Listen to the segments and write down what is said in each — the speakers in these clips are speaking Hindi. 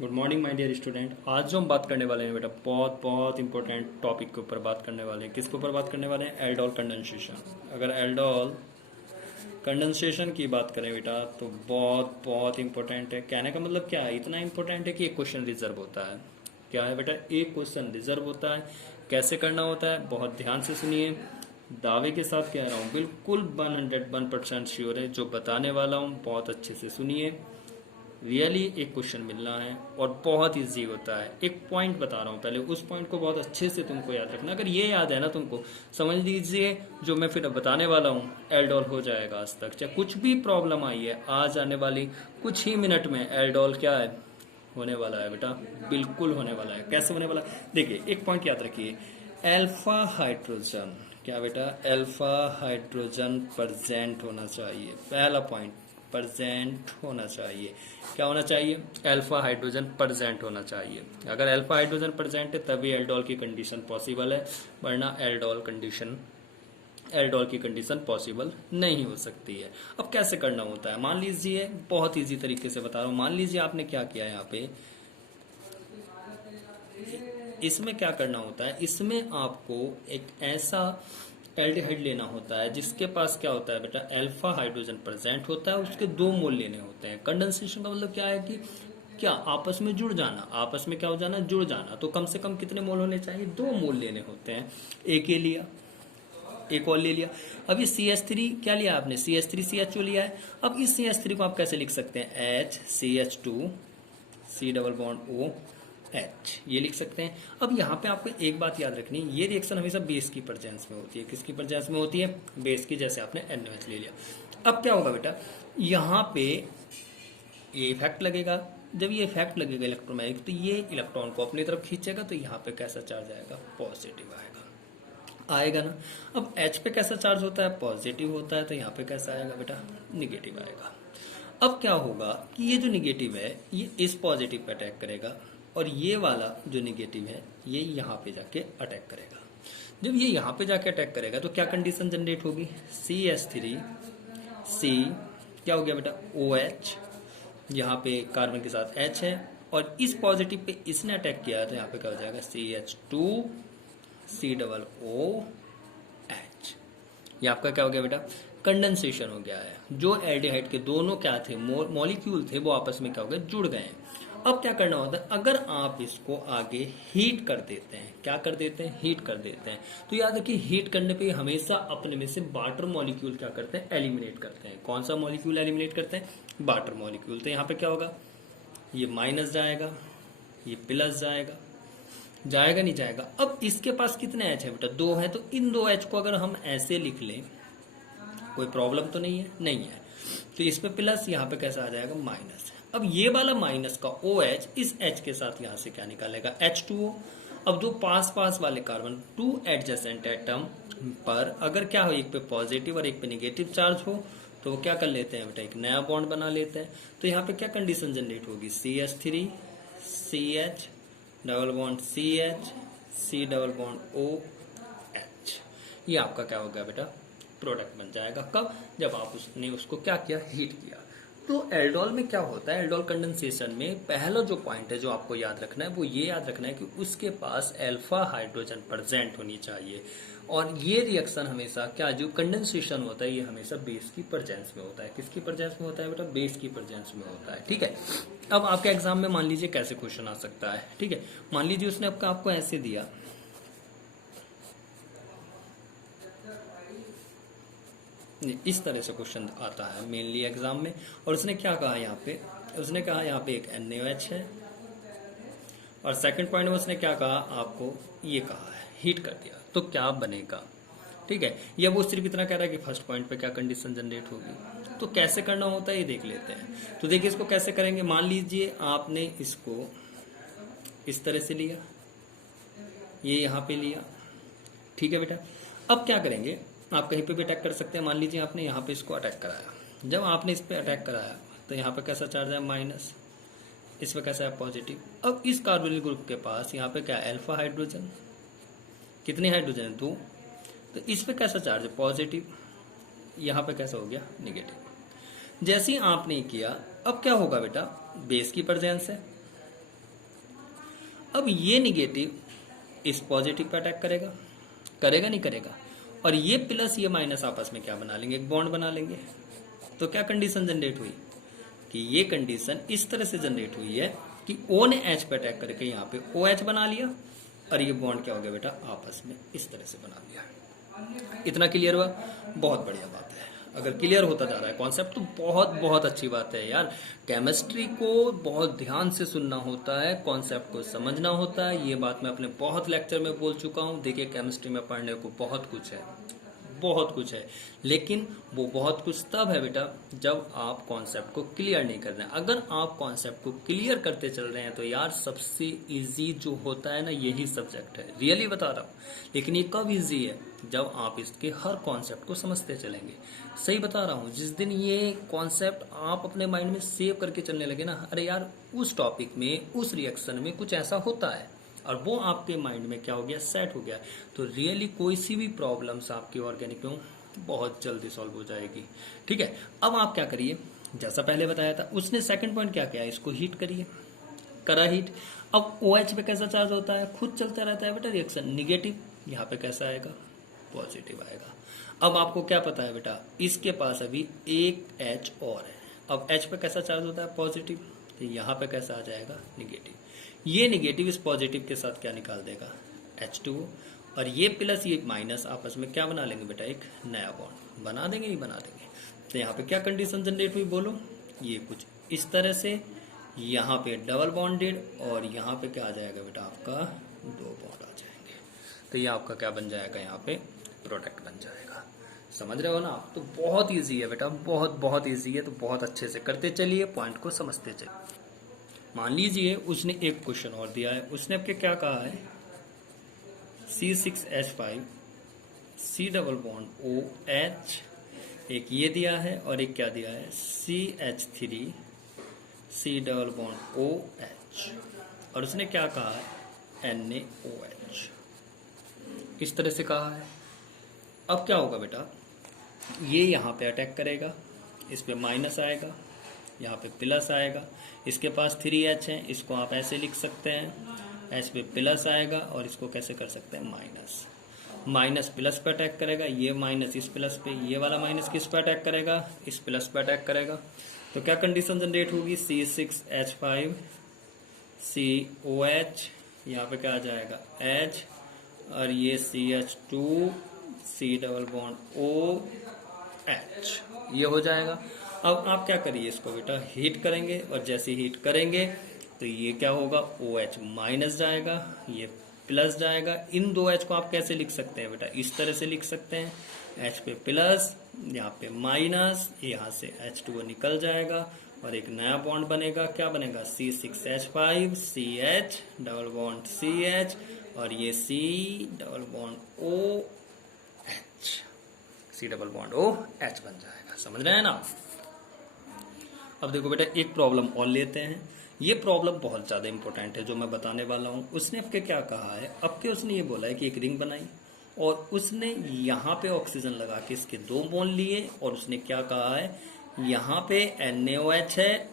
Good morning my dear student. आज जो हम बात करने वाले हैं बेटा बहुत बहुत इंपॉर्टेंट टॉपिक के ऊपर बात करने वाले हैं। किसके ऊपर बात करने वाले हैं? Aldol condensation. अगर एल्डोल कंडेंसेशन की बात करें बेटा तो बहुत बहुत इंपॉर्टेंट है। कहने का मतलब क्या है? इतना इंपॉर्टेंट है कि एक क्वेश्चन रिजर्व होता है। क्या है बेटा? एक क्वेश्चन रिजर्व होता है। कैसे करना होता है बहुत ध्यान से सुनिए। दावे के साथ कह रहा हूँ, बिल्कुल 101% श्योर है। जो बताने वाला हूँ बहुत अच्छे से सुनिए। रियली एक क्वेश्चन मिलना है और बहुत इजी होता है। एक पॉइंट बता रहा हूँ, पहले उस पॉइंट को बहुत अच्छे से तुमको याद रखना। अगर ये याद है ना तुमको, समझ लीजिए जो मैं फिर बताने वाला हूँ एल्डोल हो जाएगा। आज तक चाहे कुछ भी प्रॉब्लम आई है, आज आने वाली कुछ ही मिनट में एल्डोल क्या है? होने वाला है बेटा, बिल्कुल होने वाला है। कैसे होने वाला? देखिए एक पॉइंट याद रखिए, एल्फा हाइड्रोजन। क्या बेटा? एल्फा हाइड्रोजन प्रेजेंट होना चाहिए। पहला पॉइंट, प्रेजेंट होना चाहिए। क्या होना चाहिए? अल्फा हाइड्रोजन प्रेजेंट होना चाहिए। अगर अल्फा हाइड्रोजन प्रेजेंट है तभी एल्डोल की कंडीशन पॉसिबल है, वरना एल्डोल की कंडीशन पॉसिबल नहीं हो सकती है। अब कैसे करना होता है? मान लीजिए, बहुत इजी तरीके से बता रहा हूं। मान लीजिए आपने क्या किया यहाँ पे, इसमें क्या करना होता है, इसमें आपको एक ऐसा एल्डिहाइड लेना होता है जिसके पास क्या होता है बेटा? अल्फा हाइड्रोजन प्रेजेंट होता है, उसके 2 मोल लेने होते हैं। कंडेंसेशन का मतलब क्या है कि क्या आपस में जुड़ जाना, आपस में क्या हो जाना? जुड़ जाना। तो कम से कम कितने मोल होने चाहिए? 2 मोल लेने होते हैं। एक ये लिया, एक और ले लिया। अब ये CH3 क्या लिया आपने? CH3 CHO लिया है। अब इस CH3 को आप कैसे लिख सकते हैं? HCH2 C double bond O H, ये लिख सकते हैं। अब यहाँ पे आपको एक बात याद रखनी, ये रिएक्शन हमेशा बेस की प्रेजेंस में होती है। किसकी प्रेजेंस में होती है? बेस की। जैसे आपने NOH ले लिया। अब क्या होगा बेटा? यहाँ पे ये इफेक्ट लगेगा। जब ये इफेक्ट लगेगा इलेक्ट्रोमैग्नेटिक, तो ये इलेक्ट्रॉन को अपनी तरफ खींचेगा। तो यहाँ पे कैसा चार्ज आएगा? पॉजिटिव आएगा ना। अब H पे कैसा चार्ज होता है? पॉजिटिव होता है। तो यहाँ पे कैसा आएगा बेटा? निगेटिव आएगा। अब क्या होगा कि ये जो निगेटिव है ये इस पॉजिटिव पे अटैक करेगा, और ये वाला जो निगेटिव है ये यहाँ पे जाके अटैक करेगा। जब ये यहाँ पे जाके अटैक करेगा तो क्या कंडीशन जनरेट होगी? CH3 C क्या हो गया बेटा? OH, यहाँ पे कार्बन के साथ H है, और इस पॉजिटिव पे इसने अटैक किया है तो यहाँ पे क्या हो जाएगा? CH2 C double O H। ये आपका क्या हो गया बेटा? कंडेंसेशन हो गया है। जो एल्डिहाइड के दोनों क्या थे? मॉलिक्यूल थे, वो आपस में क्या हो गए? जुड़ गए हैं। अब क्या करना होता है? अगर आप इसको आगे हीट कर देते हैं, क्या कर देते हैं? हीट कर देते हैं। तो याद रखिए, हीट करने पे हमेशा अपने में से वाटर मॉलिक्यूल क्या करते हैं? एलिमिनेट करते हैं। कौन सा मॉलिक्यूल एलिमिनेट करते हैं? Water molecule. तो यहाँ पे क्या होगा? ये माइनस जाएगा, ये प्लस जाएगा, जाएगा नहीं जाएगा। अब इसके पास कितने एच है बेटा? 2 है। तो इन 2 एच को अगर हम ऐसे लिख लें, कोई प्रॉब्लम तो नहीं है? नहीं है। तो इस पे प्लस, यहाँ पे कैसा आ जाएगा? माइनस। अब ये वाला माइनस का OH इस H के साथ यहाँ से क्या निकालेगा? H2O। अब दो पास पास वाले कार्बन, 2 एडजेसेंट एटम पर अगर क्या हो, एक पे पॉजिटिव और एक पे निगेटिव चार्ज हो, तो वो क्या कर लेते हैं बेटा? एक नया बॉन्ड बना लेते हैं। तो यहाँ पे क्या कंडीशन जनरेट होगी? CH3 CH double bond CH C double bond OH। ये आपका क्या हो गया बेटा? प्रोडक्ट बन जाएगा। कब? जब आप उसने उसको क्या किया? हीट किया। तो एल्डोल में क्या होता है? एल्डोल कंडेंसेशन में पहला जो पॉइंट है जो आपको याद रखना है, वो ये याद रखना है कि उसके पास अल्फा हाइड्रोजन प्रेजेंट होनी चाहिए। और ये रिएक्शन हमेशा क्या, जो कंडेंसेशन होता है, ये हमेशा बेस की प्रेजेंस में होता है। किसकी प्रेजेंस में होता है बेटा? बेस की प्रेजेंस में होता है। ठीक है। अब आपके एग्जाम में मान लीजिए कैसे क्वेश्चन आ सकता है। ठीक है, मान लीजिए उसने आपको ऐसे दिया, इस तरह से क्वेश्चन आता है मेनली एग्जाम में। और उसने क्या कहा यहाँ पे? उसने कहा यहाँ पे एक NaOH है, और सेकंड पॉइंट में उसने क्या कहा आपको? ये कहा है हीट कर दिया। तो क्या बनेगा? ठीक है। या वो सिर्फ इतना कह रहा है कि फर्स्ट पॉइंट पे क्या कंडीशन जनरेट होगी। तो कैसे करना होता है ये देख लेते हैं। तो देखिए इसको कैसे करेंगे। मान लीजिए आपने इसको इस तरह से लिया, ये यहाँ पे लिया। ठीक है बेटा। अब क्या करेंगे? आप कहीं पे भी अटैक कर सकते हैं। मान लीजिए आपने यहाँ पे इसको अटैक कराया। जब आपने इस पे अटैक कराया तो यहाँ पे कैसा चार्ज है? माइनस। इस पे कैसा है? पॉजिटिव। अब इस कार्बोनिल ग्रुप के पास यहाँ पे क्या है? Alpha hydrogen. कितने हाइड्रोजन है? 2। तो इस पे कैसा चार्ज है? पॉजिटिव। यहाँ पे कैसा हो गया? निगेटिव। जैसे ही आपने किया, अब क्या होगा बेटा? बेस की प्रेजेंस है, अब ये निगेटिव इस पॉजिटिव पे अटैक करेगा, करेगा नहीं करेगा, और ये प्लस ये माइनस आपस में क्या बना लेंगे, एक बॉन्ड बना लेंगे। तो क्या कंडीशन जनरेट हुई कि ये कंडीशन इस तरह से जनरेट हुई है कि O ने H पे अटैक करके यहाँ पे OH बना लिया, और ये बॉन्ड क्या हो गया बेटा, आपस में इस तरह से बना लिया। इतना क्लियर हुआ? बहुत बढ़िया बात है। अगर क्लियर होता जा रहा है कॉन्सेप्ट तो बहुत बहुत अच्छी बात है यार। केमिस्ट्री को बहुत ध्यान से सुनना होता है, कॉन्सेप्ट को समझना होता है। ये बात मैं अपने बहुत लेक्चर में बोल चुका हूँ। देखिए केमिस्ट्री में पढ़ने को बहुत कुछ है, बहुत कुछ है, लेकिन वो बहुत कुछ तब है बेटा जब आप कॉन्सेप्ट को क्लियर नहीं कर रहे हैं। अगर आप कॉन्सेप्ट को क्लियर करते चल रहे हैं तो यार सबसे इजी जो होता है ना यही सब्जेक्ट है, रियली बता रहा हूँ। लेकिन ये कब इजी है, जब आप इसके हर कॉन्सेप्ट को समझते चलेंगे। सही बता रहा हूँ, जिस दिन ये कॉन्सेप्ट आप अपने माइंड में सेव करके चलने लगे ना, अरे यार उस टॉपिक में उस रिएक्शन में कुछ ऐसा होता है, और वो आपके माइंड में क्या हो गया, सेट हो गया, तो रियली कोई सी भी प्रॉब्लम्स आपकी ऑर्गेनिक में बहुत जल्दी सॉल्व हो जाएगी। ठीक है, अब आप क्या करिए, जैसा पहले बताया था उसने सेकंड पॉइंट क्या किया, इसको हीट करिए, करा हीट। अब OH पे कैसा चार्ज होता है, खुद चलता रहता है बेटा रिएक्शन, निगेटिव, यहाँ पे कैसा आएगा, पॉजिटिव आएगा। अब आपको क्या पता है बेटा, इसके पास अभी एक H और है। अब H पे कैसा चार्ज होता है, पॉजिटिव, तो यहाँ पे कैसा आ जाएगा, निगेटिव। ये निगेटिव इस पॉजिटिव के साथ क्या निकाल देगा, H2O, और ये प्लस ये माइनस आपस में क्या बना लेंगे बेटा, एक नया बॉन्ड बना देंगे, ही बना देंगे। तो यहाँ पे क्या कंडीशन जनरेट हुई बोलो, ये कुछ इस तरह से, यहाँ पे डबल बॉन्डेड, और यहाँ पे क्या आ जाएगा बेटा, आपका दो बॉन्ड आ जाएंगे। तो ये आपका क्या बन जाएगा, यहाँ पे प्रोडक्ट बन जाएगा। समझ रहे हो ना आप? तो बहुत इजी है बेटा, बहुत बहुत इजी है। तो बहुत अच्छे से करते चलिए, पॉइंट को समझते चलिए। मान लीजिए उसने एक क्वेश्चन और दिया है, उसने आपके क्या कहा है, C6H5 C double bond OH, एक ये दिया है और एक क्या दिया है, CH3 C double bond OH, और उसने क्या कहा है, NaOH, इस तरह से कहा है। अब क्या होगा बेटा, ये यहाँ पे अटैक करेगा, इस पे माइनस आएगा, यहाँ पे प्लस आएगा, इसके पास 3H है, इसको आप ऐसे लिख सकते हैं, H पे प्लस आएगा, और इसको कैसे कर सकते हैं, माइनस, माइनस प्लस पे अटैक करेगा, ये माइनस इस प्लस पे, ये वाला माइनस किस पे अटैक करेगा, इस प्लस पे अटैक करेगा। तो क्या कंडीशन जनरेट होगी, C6H5 COH, यहाँ पे क्या आ जाएगा, H, और ये CH2 C double bond OH, ये हो जाएगा। अब आप क्या करिए, इसको बेटा हीट करेंगे, और जैसे हीट करेंगे तो ये क्या होगा, OH माइनस जाएगा, ये प्लस जाएगा। इन दो H को आप कैसे लिख सकते हैं बेटा, इस तरह से लिख सकते हैं, H पे प्लस, यहाँ पे माइनस, यहाँ से H2O निकल जाएगा, और एक नया बॉन्ड बनेगा, क्या बनेगा, C6H5 CH double bond CH, और ये C double bond OH, C double bond OH बन जाएगा। समझ रहे हैं ना? अब देखो बेटा एक प्रॉब्लम और लेते हैं। ये प्रॉब्लम बहुत ज्यादा इंपॉर्टेंट है जो मैं बताने वाला हूँ। उसने आपके क्या कहा है, अब के उसने ये बोला है कि एक रिंग बनाई, और उसने यहाँ पे ऑक्सीजन लगा के इसके दो बॉन्ड लिए, और उसने क्या कहा है, यहाँ पे NaOH है,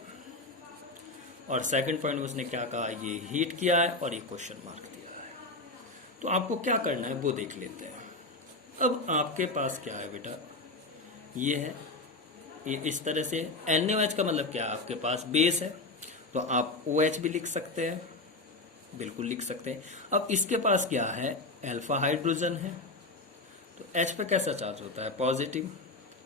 और सेकंड पॉइंट में उसने क्या कहा, ये हीट किया है, और ये क्वेश्चन मार्क दिया है। तो आपको क्या करना है वो देख लेते हैं। अब आपके पास क्या है बेटा, ये है, ये इस तरह से NaOH का मतलब क्या है, आपके पास बेस है, तो आप OH भी लिख सकते हैं, बिल्कुल लिख सकते हैं। अब इसके पास क्या है, अल्फा हाइड्रोजन है, तो H पे कैसा चार्ज होता है, पॉजिटिव,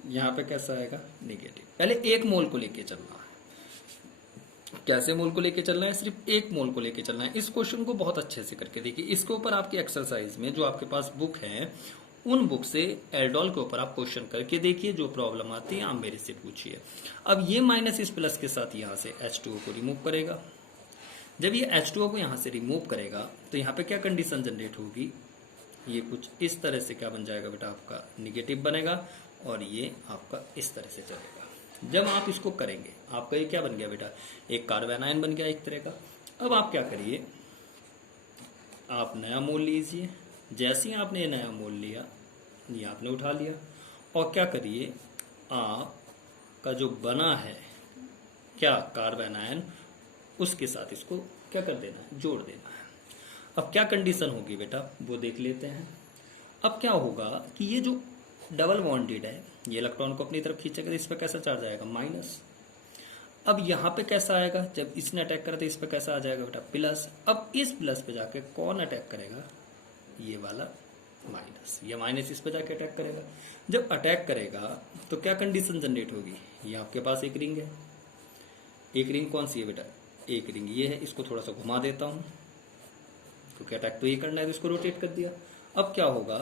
यहाँ पे कैसा आएगा, नेगेटिव। पहले एक मोल को लेके चलना है। कैसे मोल को लेके चलना है, सिर्फ एक मोल को लेके चलना है। इस क्वेश्चन को बहुत अच्छे से करके देखिए। इसके ऊपर आपकी एक्सरसाइज में जो आपके पास बुक है, उन बुक से एल्डोल के ऊपर आप क्वेश्चन करके देखिए, जो प्रॉब्लम आती है आप मेरे से पूछिए। अब ये माइनस इस प्लस के साथ यहाँ से H2O को रिमूव करेगा। जब ये H2O को यहाँ से रिमूव करेगा तो यहाँ पे क्या कंडीशन जनरेट होगी, ये कुछ इस तरह से क्या बन जाएगा बेटा, आपका निगेटिव बनेगा, और ये आपका इस तरह से चलेगा। जब आप इसको करेंगे आपका ये क्या बन गया बेटा, एक कार्बन आयन बन गया एक तरह का। अब आप क्या करिए, आप नया मोल लीजिए, जैसे ही आपने ये नया मोल लिया, ये आपने उठा लिया, और क्या करिए, आपका जो बना है क्या कार्बन आयन, उसके साथ इसको क्या कर देना है, जोड़ देना है। अब क्या कंडीशन होगी बेटा वो देख लेते हैं। अब क्या होगा कि ये जो डबल बॉन्डेड है ये इलेक्ट्रॉन को अपनी तरफ खींचेगा तो इस पर कैसा चार्ज आएगा माइनस। अब यहाँ पे कैसा आएगा, जब इसने अटैक करा तो इस पे कैसा आ जाएगा बेटा प्लस। अब इस प्लस पे जाके कौन अटैक करेगा, ये वाला माइनस, ये माइनस इस पे जाके अटैक करेगा। जब अटैक करेगा तो क्या कंडीशन जनरेट होगी, ये आपके पास एक रिंग है, एक रिंग कौन सी है बेटा, एक रिंग ये है, इसको थोड़ा सा घुमा देता हूं क्योंकि अटैक तो ये करना है तो इसको रोटेट कर दिया। अब क्या होगा,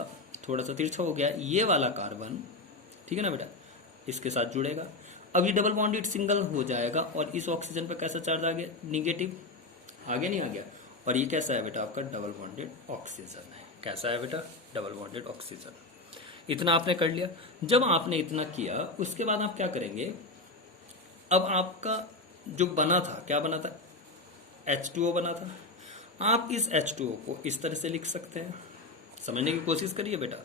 थोड़ा सा तिरछा हो गया, ये वाला कार्बन ठीक है ना बेटा इसके साथ जुड़ेगा। अब ये डबल बॉन्डेड सिंगल हो जाएगा और इस ऑक्सीजन पे कैसा चार्ज आ गया, निगेटिव, आगे नहीं आ गया। और ये कैसा है बेटा आपका डबल बॉन्डेड ऑक्सीजन है, कैसा है बेटा डबल बॉन्डेड ऑक्सीजन। इतना आपने कर लिया। जब आपने इतना किया उसके बाद आप क्या करेंगे, अब आपका जो बना था क्या बना था, H2O बना था। आप इस H2O को इस तरह से लिख सकते हैं, समझने की कोशिश करिए बेटा।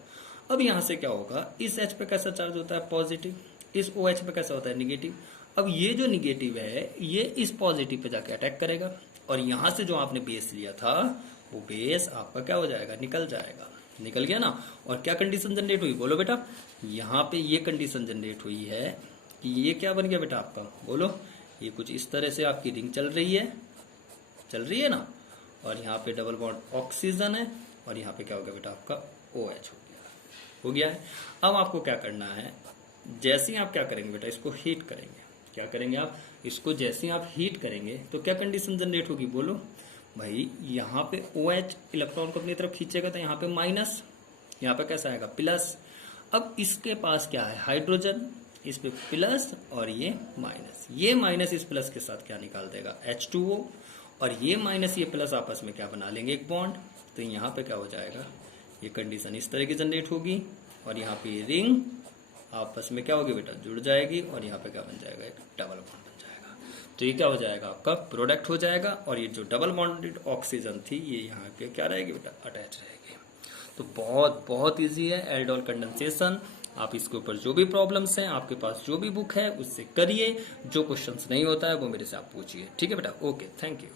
अब यहां से क्या होगा, इस H पे कैसा चार्ज होता है पॉजिटिव, इस OH पे कैसा होता है निगेटिव। अब ये जो निगेटिव है ये इस पॉजिटिव पे जाके अटैक करेगा और यहां से जो आपने बेस लिया था वो बेस आपका क्या हो जाएगा, निकल जाएगा, निकल गया ना। और क्या कंडीशन जनरेट हुई बोलो बेटा, यहाँ पे ये कंडीशन जनरेट हुई है कि ये क्या बन गया बेटा आपका, बोलो, ये कुछ इस तरह से आपकी रिंग चल रही है ना, और यहाँ पे डबल बॉन्ड ऑक्सीजन है और यहाँ पे क्या हो गया बेटा आपका OH हो गया है। अब आपको क्या करना है, जैसे ही आप क्या करेंगे बेटा इसको हीट करेंगे, क्या करेंगे आप इसको, जैसे ही आप हीट करेंगे तो क्या कंडीशन जनरेट होगी बोलो भाई, यहाँ पे OH इलेक्ट्रॉन को अपनी तरफ खींचेगा तो यहाँ पे माइनस, यहाँ पे कैसा आएगा प्लस। अब इसके पास क्या है हाइड्रोजन, इस पे प्लस और ये माइनस, ये माइनस इस प्लस के साथ क्या निकाल देगा H2O और ये माइनस ये प्लस आपस में क्या बना लेंगे एक बॉन्ड। तो यहाँ पे क्या हो जाएगा, ये कंडीशन इस तरह की जनरेट होगी और यहाँ पे ये रिंग आपस में क्या होगी बेटा जुड़ जाएगी और यहाँ पे क्या बन जाएगा एक डबल बॉन्ड बन जाएगा। तो ये क्या हो जाएगा आपका प्रोडक्ट हो जाएगा और ये जो डबल बॉन्डेड ऑक्सीजन थी ये यहाँ पे क्या रहेगी बेटा अटैच रहेगी। तो बहुत बहुत ईजी है एल्डोल कंडेंसेशन। आप इसके ऊपर जो भी प्रॉब्लम्स हैं आपके पास जो भी बुक है उससे करिए, जो क्वेश्चंस नहीं होता है वो मेरे से आप पूछिए, ठीक है बेटा। Okay, thank you.